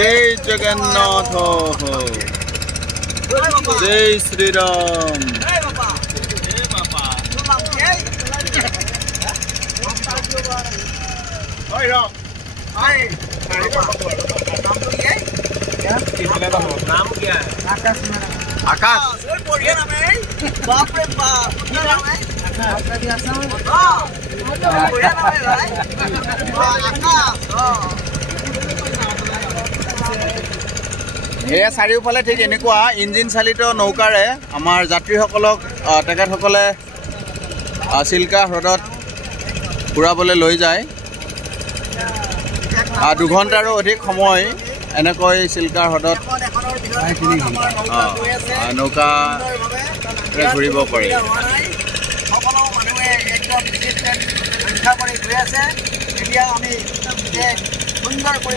जय जगन्नाथ जय श्री राम नाम क्या है? आकाश बाप रे बाप এয়া চাৰিওফালে ঠিক এনেকুৱা ইঞ্জিন চালিত নৌকাৰে আমাৰ যাত্ৰীসকলক তেখেতসকলে চিল্কা হ্ৰদত ঘূৰাবলৈ লৈ যায়। 2 ঘণ্টাৰো অধিক সময় এনেকৈ চিল্কা হ্ৰদত নৌকাৰে ঘূৰিব পাৰি। সকলো মানুহে একদম ৰক্ষা কৰি গৈ আছে। এতিয়া আমি সুন্দৰ